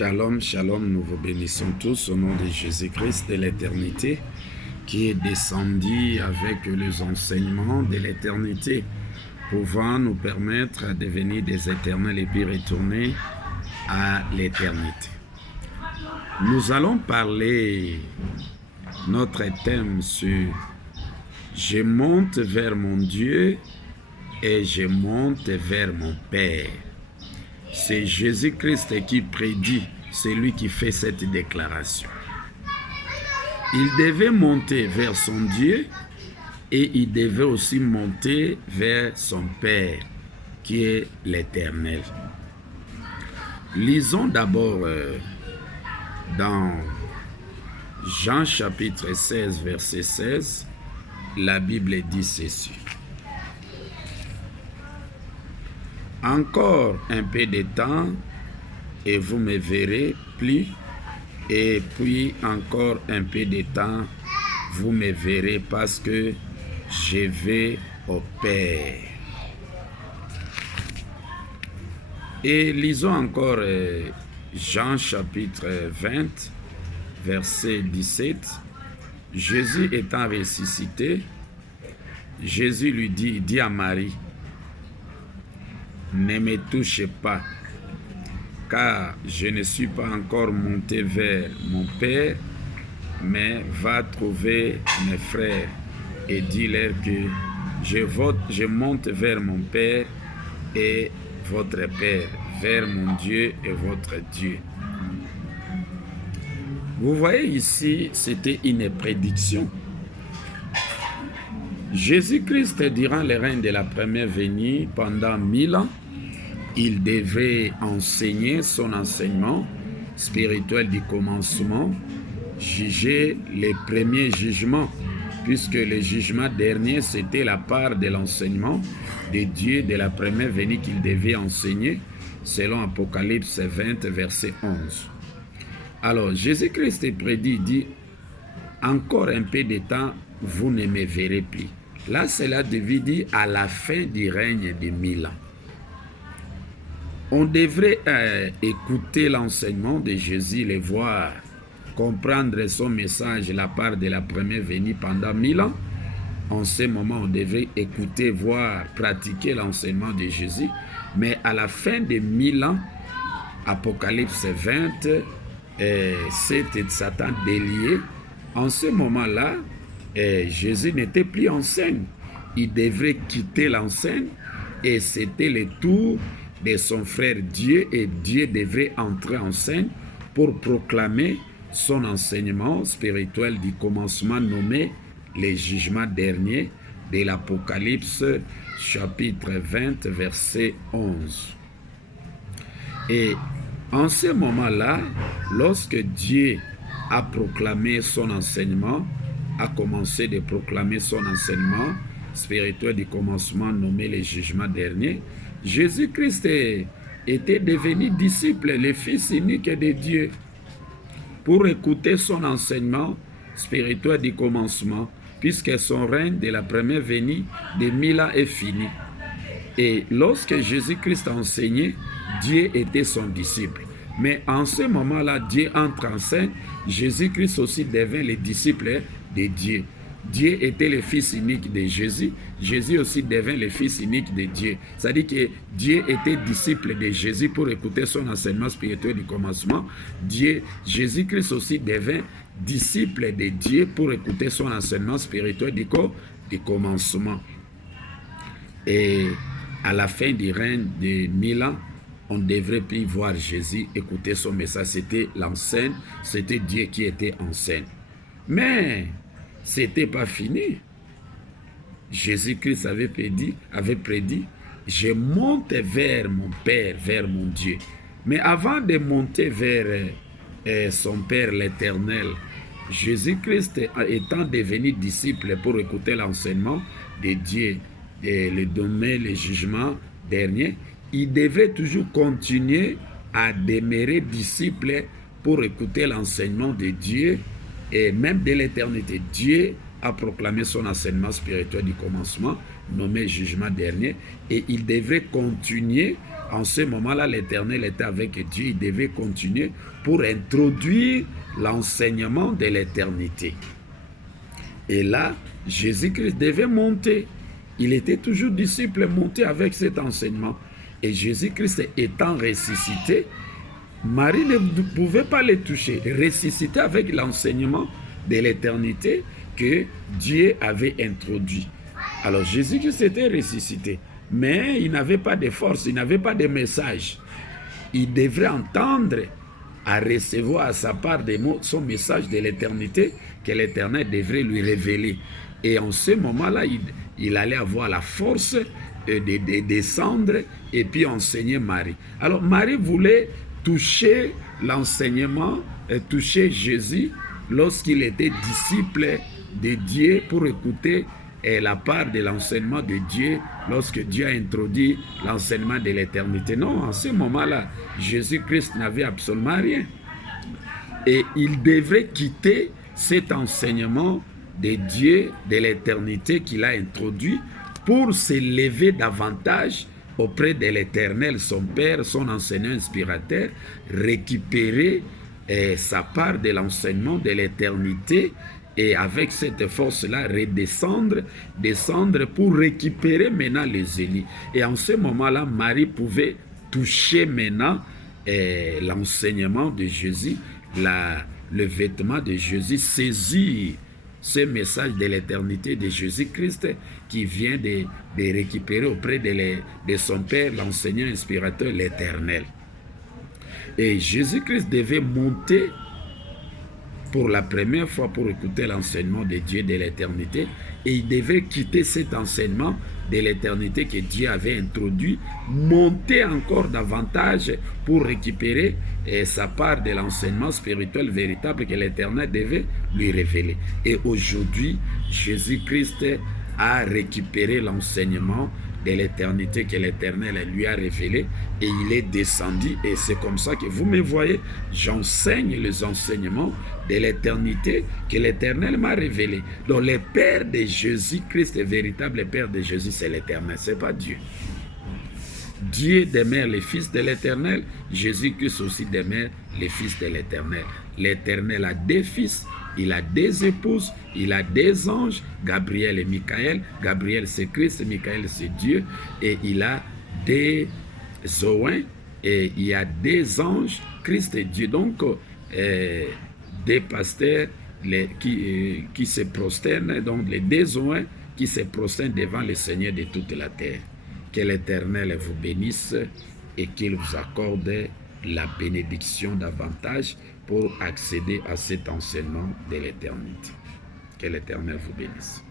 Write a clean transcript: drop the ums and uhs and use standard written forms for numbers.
Shalom, shalom, nous vous bénissons tous au nom de Jésus-Christ de l'éternité qui est descendu avec les enseignements de l'éternité, pouvant nous permettre de devenir des éternels et puis retourner à l'éternité. Nous allons parler, notre thème sur « Je monte vers mon Dieu et je monte vers mon Père ». C'est Jésus-Christ qui prédit, c'est lui qui fait cette déclaration. Il devait monter vers son Dieu et il devait aussi monter vers son Père, qui est l'Éternel. Lisons d'abord dans Jean chapitre 16, verset 16, la Bible dit ceci. Encore un peu de temps et vous me verrez plus, et puis encore un peu de temps vous me verrez parce que je vais au Père. Et lisons encore Jean chapitre 20, verset 17. Jésus étant ressuscité, Jésus lui dit à Marie, « Ne me touchez pas, car je ne suis pas encore monté vers mon Père, mais va trouver mes frères et dis-leur que je monte vers mon Père et votre Père, vers mon Dieu et votre Dieu. » Vous voyez ici, c'était une prédiction. Jésus-Christ, durant le règne de la première venue, pendant 1000 ans, il devait enseigner son enseignement spirituel du commencement, juger les premiers jugements, puisque le jugement dernier, c'était la part de l'enseignement de Dieu de la première venue qu'il devait enseigner, selon Apocalypse 20, verset 11. Alors, Jésus-Christ prédit, dit, « Encore un peu de temps, vous ne me verrez plus. » Là, cela devait dire à la fin du règne de 1000 ans. On devrait écouter l'enseignement de Jésus, le voir, comprendre son message, la part de la première venue pendant 1000 ans. En ce moment, on devrait écouter, voir, pratiquer l'enseignement de Jésus. Mais à la fin de 1000 ans, Apocalypse 20, c'était Satan délié. En ce moment-là, Jésus n'était plus en scène. Il devrait quitter l'enseigne et c'était le tour de son frère Dieu et Dieu devrait entrer en scène pour proclamer son enseignement spirituel du commencement nommé les jugements derniers de l'Apocalypse chapitre 20 verset 11. Et en ce moment-là, lorsque Dieu a proclamé son enseignement, a commencé de proclamer son enseignement spirituel du commencement nommé les jugements derniers, Jésus-Christ était devenu disciple, le Fils unique de Dieu, pour écouter son enseignement spirituel du commencement, puisque son règne de la première venue de 1000 ans est fini. Et lorsque Jésus-Christ enseignait, Dieu était son disciple. Mais en ce moment-là, Dieu entre en scène, Jésus-Christ aussi devint le disciple de Dieu. Dieu était le Fils unique de Jésus, Jésus aussi devint le Fils unique de Dieu. C'est-à-dire que Dieu était disciple de Jésus pour écouter son enseignement spirituel du commencement. Jésus-Christ aussi devint disciple de Dieu pour écouter son enseignement spirituel du commencement. Et à la fin du règne de 1000 ans, on devrait plus voir Jésus écouter son message. C'était l'enseigne, c'était Dieu qui était en scène. Mais ce n'était pas fini. Jésus-Christ avait prédit, je monte vers mon Père, vers mon Dieu. Mais avant de monter vers son Père l'Éternel, Jésus-Christ étant devenu disciple pour écouter l'enseignement de Dieu, et le donner les jugements derniers, il devrait toujours continuer à demeurer disciple pour écouter l'enseignement de Dieu et même de l'éternité. Dieu a proclamé son enseignement spirituel du commencement, nommé jugement dernier, et il devrait continuer En ce moment-là, l'Éternel était avec Dieu. Il devait continuer pour introduire l'enseignement de l'éternité. Et là, Jésus-Christ devait monter. Il était toujours disciple, monter avec cet enseignement. Et Jésus-Christ étant ressuscité, Marie ne pouvait pas le toucher. Ressuscité avec l'enseignement de l'éternité que Dieu avait introduit. Alors Jésus-Christ était ressuscité, mais il n'avait pas de force, il n'avait pas de message. Il devrait entendre, à recevoir à sa part des mots, son message de l'éternité que l'Éternel devrait lui révéler. Et en ce moment-là, il allait avoir la force de descendre et puis enseigner Marie. Alors Marie voulait toucher l'enseignement, toucher Jésus lorsqu'il était disciple de Dieu pour écouter la part de l'enseignement de Dieu lorsque Dieu a introduit l'enseignement de l'éternité. Non, en ce moment-là, Jésus-Christ n'avait absolument rien. Et il devrait quitter cet enseignement de Dieu, de l'éternité qu'il a introduit pour s'élever davantage auprès de l'Éternel, son Père, son enseignant inspirateur, récupérer sa part de l'enseignement de l'éternité et avec cette force-là, descendre pour récupérer maintenant les Élis. Et en ce moment-là, Marie pouvait toucher maintenant l'enseignement de Jésus, le vêtement de Jésus, saisir ce message de l'éternité de Jésus-Christ qui vient de récupérer auprès de son Père, l'enseignant inspirateur, l'Éternel. Et Jésus-Christ devait monter pour la première fois pour écouter l'enseignement de Dieu de l'éternité, et il devait quitter cet enseignement de l'éternité que Dieu avait introduit, monter encore davantage pour récupérer sa part de l'enseignement spirituel véritable que l'Éternel devait lui révéler. Et aujourd'hui, Jésus-Christ a récupéré l'enseignement de l'éternité que l'Éternel lui a révélé et il est descendu, et c'est comme ça que vous me voyez, j'enseigne les enseignements de l'éternité que l'Éternel m'a révélé. Donc le Père de Jésus-Christ, le véritable Père de Jésus, c'est l'Éternel, c'est pas Dieu. Dieu demeure le Fils de l'Éternel, Jésus-Christ aussi demeure le Fils de l'Éternel. L'Éternel a des fils, il a des épouses, il a des anges, Gabriel et Michaël. Gabriel c'est Christ, Michaël c'est Dieu, et il a des zoïns, et il y a des anges, Christ et Dieu. Donc, des pasteurs qui se prosternent, donc les deux zoïns qui se prosternent devant le Seigneur de toute la terre. Que l'Éternel vous bénisse et qu'il vous accorde la bénédiction davantage pour accéder à cet enseignement de l'éternité. Que l'Éternel vous bénisse.